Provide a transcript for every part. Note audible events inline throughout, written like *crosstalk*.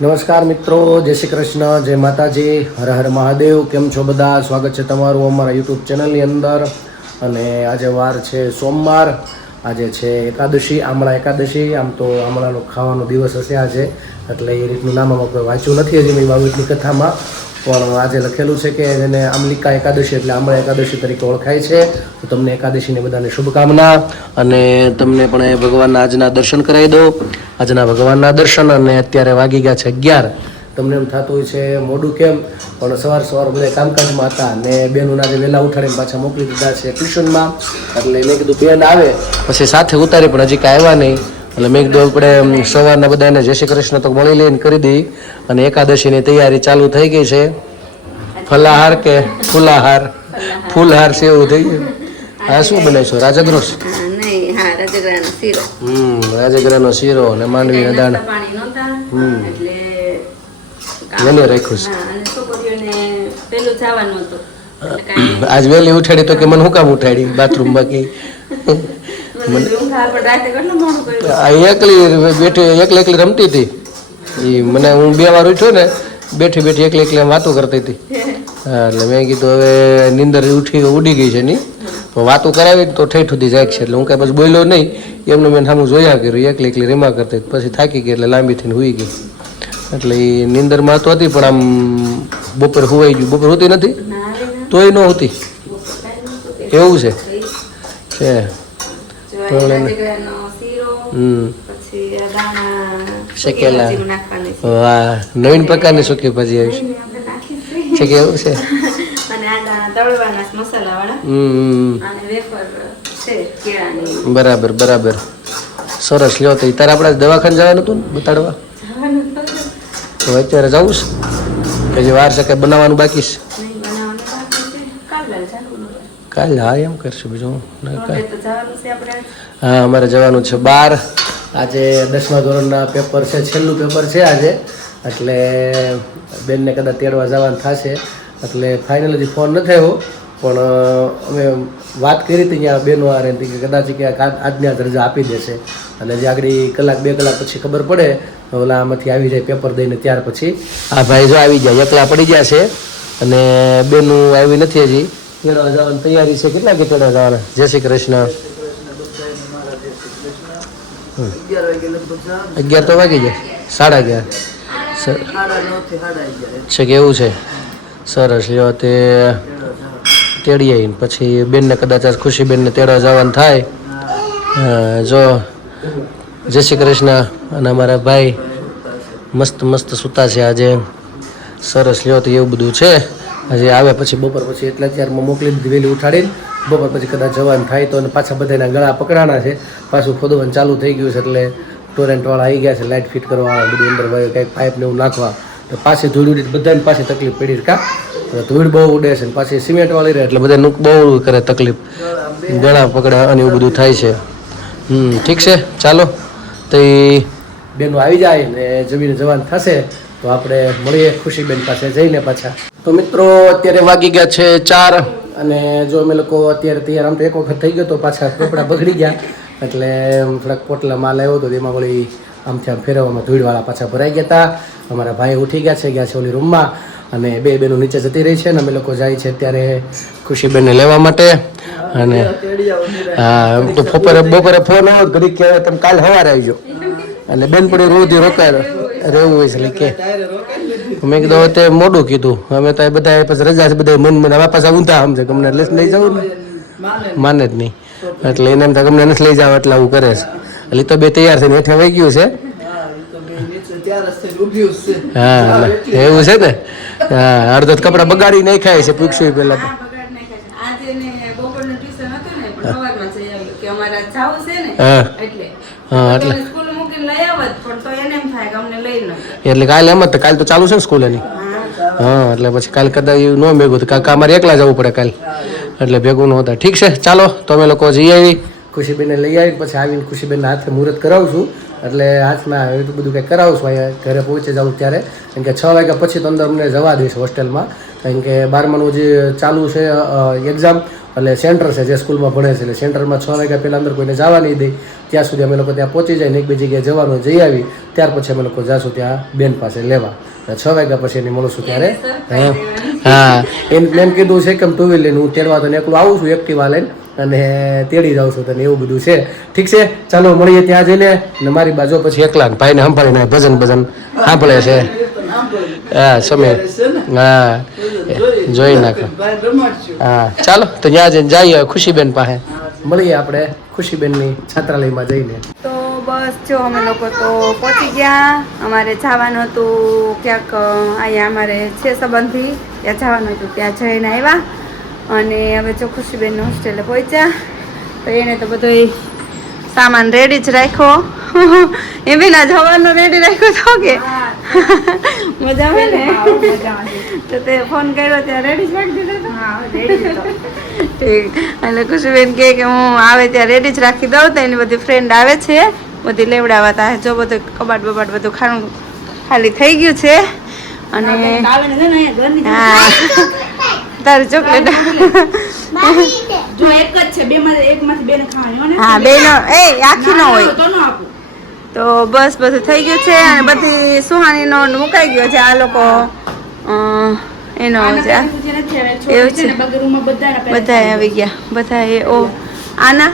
નમસ્કાર મિત્રો, જય શ્રી કૃષ્ણ, જય માતાજી, હર હર મહાદેવ, કેમ છો બધા? સ્વાગત છે તમારું અમારા યુટ્યુબ ચેનલની અંદર. અને આજે વાર છે સોમવાર, આજે છે એકાદશી, આમળા એકાદશી, આમ તો આમળાનો ખાવાનો દિવસ હશે આજે. એટલે એ રીતનું નામ અમે વાંચ્યું નથી હજી મેં બાબતની કથામાં. પણ આજે લખેલું છે કે એને આમલિકા એકાદશી એટલે આમળા એકાદશી તરીકે ઓળખાય છે, તો તમને એકાદશીને બધાને શુભકામના અને તમને પણ એ ભગવાનના આજના દર્શન કરાવી દો આજના ભગવાનના દર્શન અને અત્યારે વાગી ગયા છે અગિયાર. તમને એમ થતું હોય છે, મોડું કેમ? પણ સવાર સવાર બધા કામકાજમાં હતા ને બેનોને જે વહેલા ઉઠાડીને પાછા મોકલી દીધા છે ટ્યુશનમાં. એટલે મેં કીધું, બેન આવે, પછી સાથે ઉતારી, પણ હજી કાંઈ આવ્યા નહીં. એટલે મેં કીધું આપણે સવારના બધાને જય શ્રી કૃષ્ણ તો મળી લઈને કરી દઈ. અને એકાદશીની તૈયારી ચાલુ થઈ ગઈ છે. ફલાહાર કે ફૂલાહાર? ફૂલહાર છે એવું થઈ ગયું. હા શું બને છો? રાજગ્રોસ હમ રાજગરાનો શીરો અને માંડવી અદાણ. હમ. નહોતા રાખ્યું છે. આજ વહેલી ઉઠાડી તો કે મને હું કામ ઉઠાડી? બાથરૂમ બાકી? એકલી બેઠી એકલી એકલી રમતી હતી. એ મને હું બે વાર ઉઠ્યો ને બેઠી બેઠી એકલી એકલી વાતો કરતી હતી. હા એટલે મેં કીધું હવે નીંદર ઉઠી ઉડી ગઈ છે નહીં પણ વાતો કરાવી તો ઠેઠ સુધી જાય છે. એટલે હું કાંઈ બસ બોલ્યો નહીં. એમને મેં સામું જોયા કર્યું. એકલી એકલી રેમા કરતી. પછી થાકી ગઈ એટલે લાંબી થઈને હુઈ ગઈ. એટલે એ નીંદરમાં તો હતી પણ આમ બપોર હુવાઈ ગયું. બપોર હોતી નથી? તોય ન હોતી? એવું છે? છે. શેકેલા. વાહ નવીન પ્રકારની સુકી ભાજી આવી છે કે એવું છે બરાબર બરાબર સરસ લ્યો તો તારે આપણે દવાખાને જવાનું હતું ને બતાડવા તો અત્યારે જવું છે કે જે વાર છે કે બનાવવાનું બાકી છે નહીં બનાવવાનું બાકી છે કાલે જવાનું કાલે હા એમ કરશું બીજું હું. ના, કાંઈ. તો જવાનું છે આપણે? હા અમારે જવાનું છે બાર. આજે દસમા ધોરણના પેપર છે છેલ્લું પેપર છે આજે. એટલે બેનને કદાચ તેડવા જવાનું થશે. એટલે ફાઇનલ હજી ફોન ન થયો પણ અમે વાત કરી હતી ત્યાં બેનો આ રહેતી કે કદાચ કે આજના આજની આ રજા આપી દેશે. અને જે આગળ કલાક બે કલાક પછી ખબર પડે તો ઓલા આમાંથી આવી જાય પેપર દઈને ત્યાર પછી. આ ભાઈ જો આવી જાય એકલા પડી ગયા છે. અને બેનું આવી નથી હજી. તૈયારી છે. કેટલા કે તેડવા જવાના? જય શ્રી કૃષ્ણ. અગિયાર તો વાગી જાય સાડા અગિયાર. છે કે એવું છે? સરસ. લ્યો, તે તેડી આવીને પછી બેનને કદાચ આજ ખુશીબેનને તેડવા જવાનું થાય. જો. જય શ્રી કૃષ્ણ. અને અમારા ભાઈ મસ્ત મસ્ત સૂતા છે આજે. સરસ. લ્યો, તો એવું બધું છે. હજી આવે પછી બપોર પછી એટલા અત્યારમાં મોકલી દીધી વહેલી ઉઠાડીને બપોર પછી કદાચ જવાનું થાય તો અને પાછા બધાના ગળા પકડાણા છે. પાછું ખોદવાનું ચાલુ થઈ ગયું છે એટલે ટોરેન્ટવાળા આવી ગયા છે લાઇટ ફિટ કરવા બધું અંદર વાયો કંઈક પાઇપ ને એવું નાખવા. તો પાછી ધૂળ ઉડી, બધાને પાછી તકલીફ પડી કા? ધૂળ બહુ ઉડે છે પાછી સિમેન્ટવાળી રહે એટલે બધાને બહુ કરે તકલીફ. ગળા પકડા અને એવું બધું થાય છે. હમ, ઠીક છે, ચાલો. તો એ બેનો આવી જાય ને જમીને જવાન થશે તો આપણે મળીએ ખુશીબેન પાસે જઈને પાછા. તો મિત્રો, અત્યારે વાગી ગયા છે ચાર અને જો અમે લોકો અત્યારે તૈયાર, આમ તો એક વખત થઈ ગયો તો પાછા કપડાં બગડી ગયા. એટલે થોડાક પોટલા માલ આવ્યો હતો તેમાં વળી આમથી આમ ફેરવવામાં ધૂળવાળા પાછા ભરાઈ ગયા હતા. અમારા ભાઈ ઉઠી ગયા છે ગયા છે ઓલી રૂમમાં અને બે બેનો નીચે જતી રહી છે અને અમે લોકો જાય છે અત્યારે ખુશીબેનને લેવા માટે. અને હા તો બપોરે બપોરે ફોન આવ્યો ઘડી કહેવાય તમે કાલ સવારે આવજો. એટલે બેન પડી રોજ રોકાય રહેવું હોય છે, એટલે કે મેં કીધું હવે તે મોડું કીધું. અમે તો બધા પછી રજા છે બધા મન મન પાછા ઊંધા. સમજે કે એટલે લઈ જવું ને. માને જ નહીં. એટલે એને એમ થાય ગમને અમને નથી લઈ જાવ એટલે આવું કરે છે. એટલે તો બે તૈયાર થઈને હેઠે વહી ગયું છે. હા એવું છે ને? હા અડધો કપડા બગાડી નાખાય છે પૂછ્યું પેલા તો. હા એટલે. આવત પણ તો એને એમ થાય કે અમને લઈ લો એટલે કાલે એમ જ કાલે તો ચાલુ છે ને સ્કૂલ એની. હા. એટલે પછી કાલે કદાચ એવું ન ભેગું તો કાકા અમારે એકલા જવું પડે કાલે. એટલે ભેગું ન હતા ઠીક છે ચાલો તો અમે લોકો જઈ આવી ખુશીબેનને લઈ આવી પછી આવીને ખુશીબેનના હાથે મુહૂર્ત કરાવું છું. એટલે હાથમાં એટલું બધું કંઈ કરાવું છું. અહીંયા ઘરે પહોંચી જાઉં ત્યારે. કારણ કે છ વાગ્યા પછી તો અંદર અમને જવા દઈશ હોસ્ટેલમાં કારણ કે બારમાનું જે ચાલુ છે એક્ઝામ એટલે સેન્ટર છે જે સ્કૂલમાં ભણે છે. એટલે સેન્ટરમાં છ વાગ્યા પહેલાં અંદર કોઈને જવા નહીં દે. ત્યાં સુધી અમે લોકો ત્યાં પહોંચી જાય ને એક બે જગ્યાએ જવાનું જઈ આવી. ત્યાર પછી અમે લોકો જાશું ત્યાં બેન પાસે લેવા. છ વાગ્યા પછી એને મળું છું ત્યારે. હા. હા. એમ એમ કીધું છે કે ટુ વ્હીલર હું તેડવા તને એકલું આવું છું એક્ટિવા લઈને. અને તેડી જાઉં છું તને એવું બધું છે. ઠીક છે? ચાલો મળીએ ત્યાં જઈને. ને મારી બાજુ પછી એકલા ભાઈને સંભાળીને ભજન ભજન સાંભળે છે. હા સમય. હા. જોઈ નાખો. હા ચાલો તો ત્યાં જઈને જઈએ ખુશીબેન પાસે. મળીએ આપણે ખુશીબેનની છાત્રાલયમાં જઈને. તો બસ જો અમે લોકો તો પહોંચી ગયા. અમારે જવાનું હતું ક્યાંક અહીંયા અમારે છે સંબંધી ત્યાં જવાનું હતું ત્યાં જઈને આવ્યા. અને હવે જો ખુશીબેન હોસ્ટેલે પહોંચ્યા તો એને તો બધો સામાન રેડી જ રાખ્યો. *laughs* એમ ના જવાનો રેડી રાખ્યો તો કે? *laughs* મજા આવે ને? તો તે ફોન કર્યો ત્યાં રેડી જ રાખી દીધો? *laughs* ઠીક. એટલે ખુશીબેન કહે કે હું આવે ત્યાં રેડી જ રાખી દઉં તો એની બધી ફ્રેન્ડ આવે છે. બધી લેવડાવા તા જો બધું કબાટ બબાટ બધું ખાણું ખાલી થઈ ગયું છે. અને *laughs* તારી ચોકલેટ. જો એક જ છે બે માંથી એક માંથી બે ને? ખાવાની હો હા બે નો એ આખી ન હોય તો ન આપું. તો બસ બધું થઈ ગયું છે અને બધી સુહાણીનો મુકાઈ ગયો છે આ લોકો. એનો એવું છે બધા આવી ગયા બધા એ ઓ. આના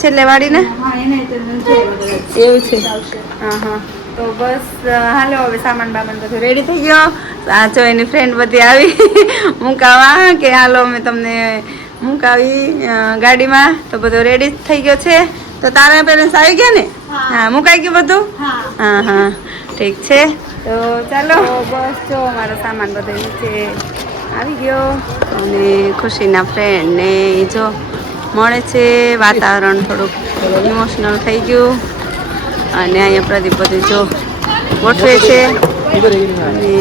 છેલ્લે વાળીને? એવું છે. હા હા. તો બસ હાલો હવે સામાન બામાન બધું રેડી થઈ ગયો. આ જો એની ફ્રેન્ડ બધી આવી. *laughs* મૂકાવા કે હાલો અમે તમને મૂકાવી ગાડીમાં. તો બધો રેડી થઈ ગયો છે. તો તારા પેરેન્ટ્સ આવી ગયા ને? હા. મુકાઈ ગયું બધું? હા. હા ઠીક છે. તો ચાલો. બસ જો મારો સામાન બધો નીચે આવી ગયો. અને ખુશીના ફ્રેન્ડ ને જો મળે છે. વાતાવરણ થોડુંક ઇમોશનલ થઈ ગયું. અને અહીંયા પ્રદીપ બધું જો ગોઠવે છે. અને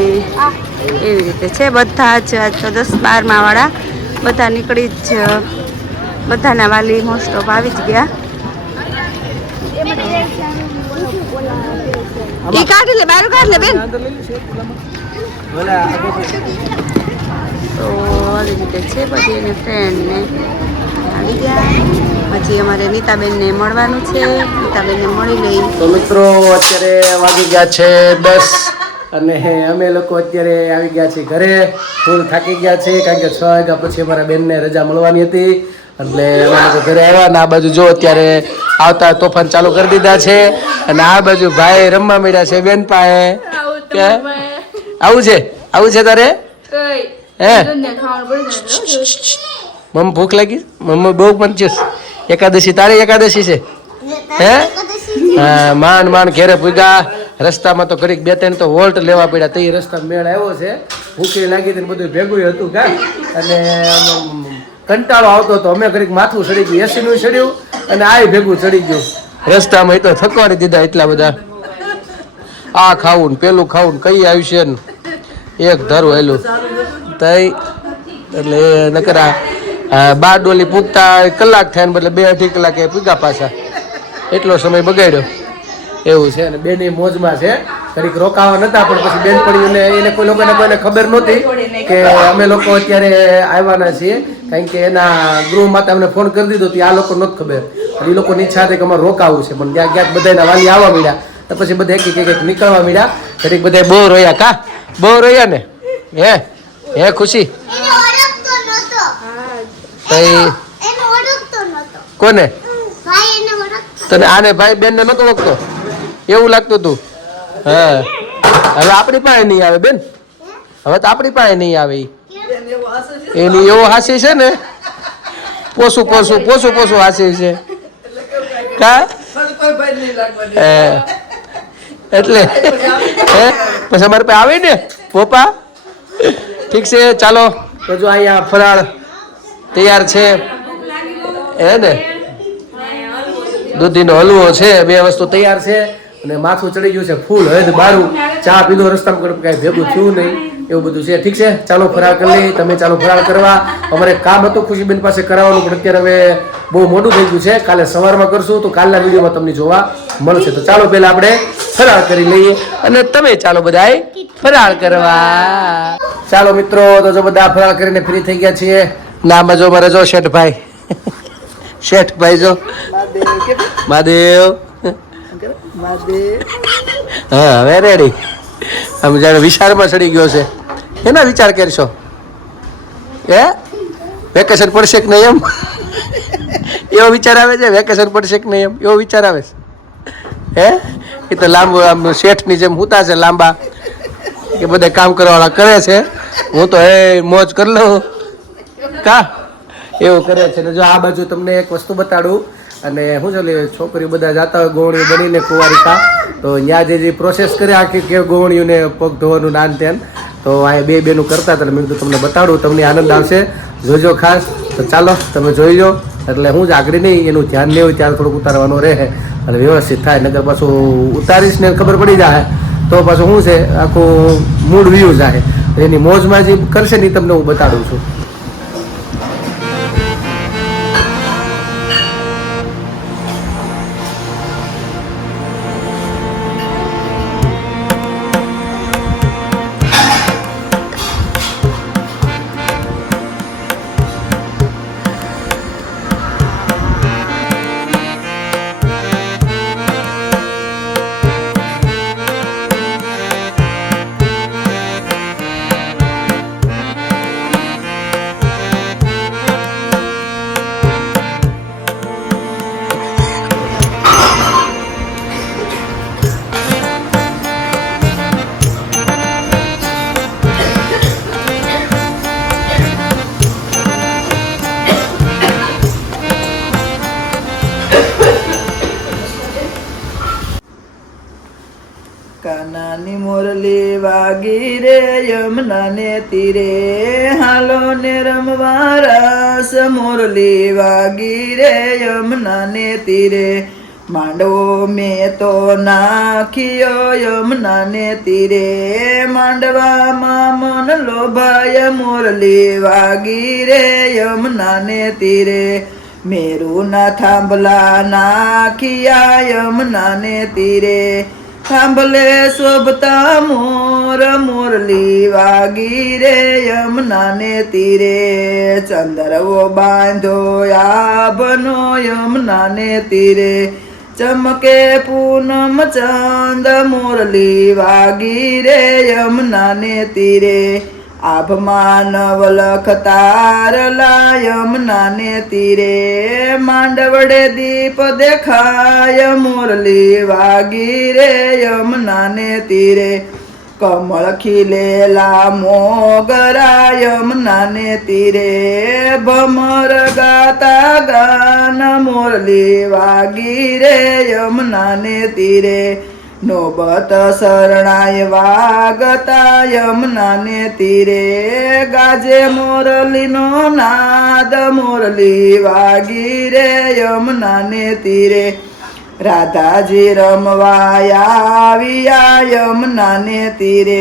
એવી રીતે છે. બધા જ આજ તો દસ બારમાવાળા બધા નીકળી જ બધાના વાલી મોસ્ટ ઓફ આવી જ ગયા. ઈ કાઢી લે બાર કાઢ લે બેન તો રીતે છે બધી એની ફ્રેન્ડને આવી ગયા પછી અમારે નીતાબેનને મળવાનું છે નીતાબેનને મળી લઈ તો મિત્રો અત્યારે વાગી ગયા છે દસ અને અમે લોકો અત્યારે આવી ગયા છીએ ઘરે ફૂલ થાકી ગયા છે કારણ કે છ વાગ્યા પછી અમારા બેનને રજા મળવાની હતી એટલે અમે ઘરે આવ્યા આ બાજુ જો અત્યારે આવતા તોફાન ચાલુ કરી દીધા છે. અને આ બાજુ ભાઈ રમવા મળ્યા છે બેન પાસે. કે આવું છે? આવું છે તારે? હે? મમ્મી ભૂખ લાગી? મમ્મી બહુ પંચ્યુસ એકાદશી તારી એકાદશી છે? હે? હા માંડ માંડ ઘેરે પૂગા રસ્તામાં તો ઘડીક બે ત્રણ તો વોલ્ટ લેવા પડ્યા. તો એ રસ્તા મેળ આવ્યો છે. ભૂખી લાગી હતી ને બધું ભેગું હતું કા અને કંટાળો આવતો હતો. અમે ઘડીક માથું ચડી ગયું એસી નું ચડ્યું અને આ ભેગું ચડી ગયું. રસ્તામાં એ તો થકવાડી દીધા એટલા બધા. આ ખાવું ને પેલું ખાવું ને કઈ આયુષ્ય ને? એક ધારું હેલું તઈ, એટલે નકરા બાર ડોલી પૂગતા કલાક થાય ને બદલે બે અઢી કલાકે પૂગા પાછા. એટલો સમય બગાડ્યો. એવું છે. અને બેની મોજમાં છે. ઘડીક રોકાવા નતા, પણ પછી બેનપણીઓને, એને કોઈ લોકોને કોઈને ખબર નહોતી કે અમે લોકો અત્યારે આવવાના છીએ. કારણ કે એના ગૃહમાં તમને ફોન કરી દીધો તો આ લોકો નથી ખબર. એ લોકોની ઈચ્છા હતી કે અમારે રોકાવું છે. પણ ત્યાં ક્યાંક બધાના વાલી આવવા મળ્યા તો પછી બધા એક એક નીકળવા મળ્યા ઘડીક બધા બહુ રોયા કા? બહુ રોયા ને? હે? હે ખુશી? કોને? તને આને ભાઈ બેન ને નતો ઓળખતો? એવું લાગતું તું? હા. હવે આપણી પાસે નહીં આવે બેન. હવે તો આપણી પાસે નહીં આવે ઈ. એની એવો હાસી છે ને? પોસું પોસું પોસું પોસું હાસી છે. કા. એટલે હે? પછી અમારે પાસે આવે ને પોપા ઠીક છે ચાલો. તો જો અહીંયા ફરાળ તૈયાર છે. હે ને? દૂધીનો હલવો છે બે વસ્તુ તૈયાર છે અને માથું ચડી ગયું છે ફૂલ હવે બારું. ચા પીધો રસ્તામાં કોઈ કાંઈ ભેગું થયું નહીં એવું બધું છે. ઠીક છે ચાલો ફરાળ કરી લઈએ તમે ચાલો ફરાળ કરવા. અમારે કામ હતું ખુશીબેન પાસે કરાવવાનું પણ અત્યારે હવે બહુ મોટું થઈ ગયું છે. કાલે સવારમાં કરશું તો કાલના વિડીયોમાં તમને જોવા મળશે. તો ચાલો પહેલા આપણે ફરાળ કરી લઈએ અને તમે ચાલો બધાય ફરાળ કરવા. ચાલો મિત્રો તો જો બધા ફરાળ કરીને ફ્રી થઈ ગયા છીએ. ના જો મારે જો શેઠભાઈ. શેઠભાઈ જો. મહાદેવ. હા હવે રેડી આમ જાણે વિચારમાં ચડી ગયો છે. એના વિચાર કરશો? હે? વેકેશન પડશે કે નહીં એમ? એવો વિચાર આવે છે? વેકેશન પડશે કે નહીં એમ? એવો વિચાર આવે છે? હે? એ તો લાંબુ આમ શેઠની જેમ હુતા છે, લાંબા. કે બધા કામ કરવાવાળા કરે છે. હું તો એ મોજ કરી લઉં. કા? એવું કરે છે. ને જો આ બાજુ તમને એક વસ્તુ બતાડું. અને શું છે છોકરીઓ બધા જતા હોય ગોવણીઓ બનીને કુંવારિકા તો ત્યાં જે જે પ્રોસેસ કરે આખી કે ગોવણીઓને પગ ધોવાનું નાન તેન તો આ બે બેનું કરતા હતા મેં કીધું તમને બતાડું, તમને આનંદ આવશે. જોજો ખાસ. તો ચાલો, તમે જોઈ લો. એટલે હું જ આગળ નહીં, એનું ધ્યાન લેવું ત્યારે થોડુંક ઉતારવાનું રહે. અને વ્યવસ્થિત થાય નગર પાછું ઉતારીશ ને ખબર પડી જાય. તો પાછું શું છે, આખું મૂડ વ્યૂ જાય. એની મોજમાં જે કરશે ને તમને હું બતાડું છું. રે યમુના ને તીરે હાલો ને રમવા રાસ મોરલી વાગી રે યમુના ને તીરે, માંડવો મેં તો નાખ્યો. યમુના ને તીરે, માંડવામાં મન લોભાય મોરલી વાગી રે યમુના ને તીરે, મેરું ના થાંભલા નાખ્યા. યમુના ને તીરે, થાંભલે શોભતા મોર મોરલી વાગી રે, યમુના ને તીરે. ચંદરવો બાંધો આભનો, યમુના ને તીરે. ચમકે પૂનમ ચંદ મુરલી વાગી રે, યમુના ને તીરે. આભમાં નવલખ તારલા યમુના ને તીરે. માંડવડે દીપ દેખાય મુરલી વાગી રે, યમુના ને તીરે. કમળ ખીલેલા મોગરા યમુના ને તીરે ભમર ગાતા ગાન મોરલી વાગી રે યમુના ને તીરે. નોબત શરણાય વાગતા યમુના ને તીરે. ગાજે મોરલીનો નાદ મોરલી વાગી રે યમુના ને તીરે. રાધાજી રમવાયા આવ્યા યમુના ને તીરે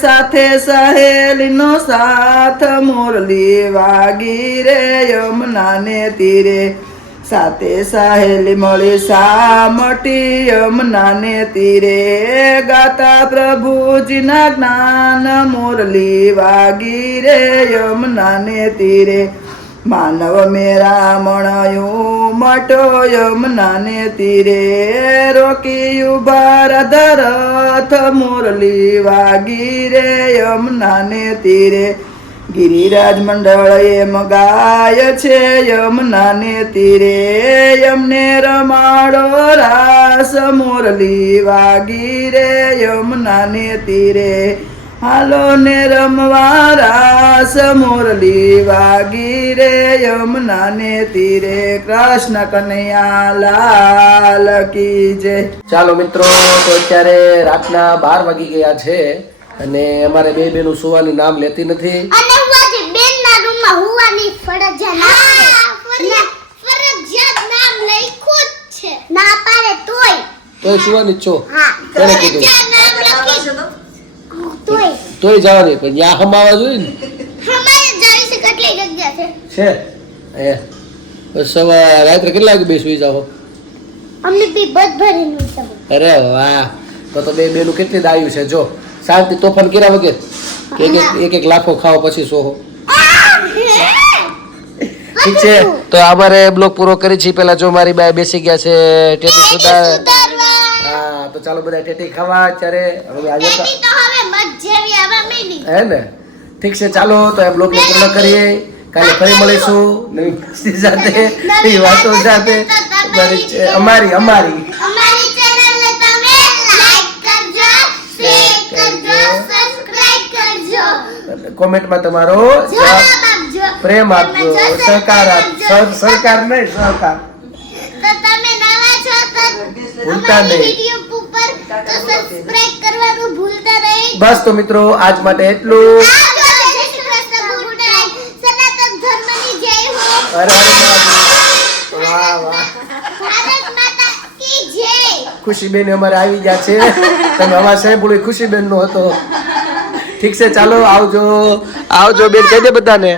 સાથે સહેલીનો સાથ મુરલી વાગી રે યમુના ને તીરે. સાથે સહેલી મળી સામટી યમુના ને તીરે. ગાતા પ્રભુજીના જ્ઞાન મુરલી વાગી રે યમુના ને તીરે. માનવ મેરા મણયું મટો યમુના ને તીરે રોકી ઊભા ધરથ મુરલી વાગી રે યમુના ને તીરે. ગિરિરાજ મંડળ એમ ગાય છે યમુના ને તીરે. યમને રમાડો રાસ મુરલી વાગી રે યમુના ને તીરે. હાલો ને રમવા રાસ મોરલી વાગી રે યમુના ને તીરે કૃષ્ણ કનૈયા લાલ કી જય. ચાલો મિત્રો તો અત્યારે રાતના બાર વાગી ગયા છે અને અમારે બે બેનું સુવાનું નામ લેતી નથી. અને હું આજે બેનના રૂમમાં હુવાની ફરજિયાત અને ફરજિયાત નામ લખ્યું જ છે. ના પાડે તોય. તોય સુવાની છો? હા. કોણે કીધું? તોય જવા જવાની પણ ત્યાં હમાવા જોઈએ ને. છે એ. બસ સવાર રાત્રે કેટલા વાગે બે સુઈ જાઓ? અમને બી બધ ભરીનું અરે વાહ. તો તો બે બેનું કેટલી દાયું છે જો. શાંતિ તોફાન કર્યા વગર? કે એક એક એક લાખો ખાઓ પછી સોહો. ઠીક છે. તો અમારે બ્લોગ પૂરો કરી છે. પેલા જો મારી બાય બેસી ગયા છે સુધારવા હા તો ચાલો બધા ટેટી ખાવા અત્યારે હવે આજે હે ને? ઠીક છે ચાલો તો આ બ્લોગ પૂર્ણ કરીએ. કાલે ફરી મળીશું નવી મસ્તી સાથે નવી વાતો સાથે. અમારી અમારી અમારી. અમારી ચેનલને તમે લાઈક કરજો શેર કરજો. સબસ્ક્રાઇબ કરજો. કોમેન્ટમાં તમારો પ્રેમ આપજો. સહકાર આપજો. સરકાર નહીં સહકાર તો તમે નવા છો તો ભૂલતા નહીં. ઉપર તો સબસ્ક્રાઇબ કરવાનું ભૂલતા નહીં. બસ તો મિત્રો આજ માટે એટલું. સનાતન ધર્મની જય હો. અરે અરે વાહ વાહ. ભારત માતા કી જય. ખુશીબેન અમારે આવી ગયા છે. તમે અવાજ સાંભળ્યો ખુશીબેન નો હતો. ઠીક છે ચાલો આવજો. આવજો બેન કહી દે બધાને.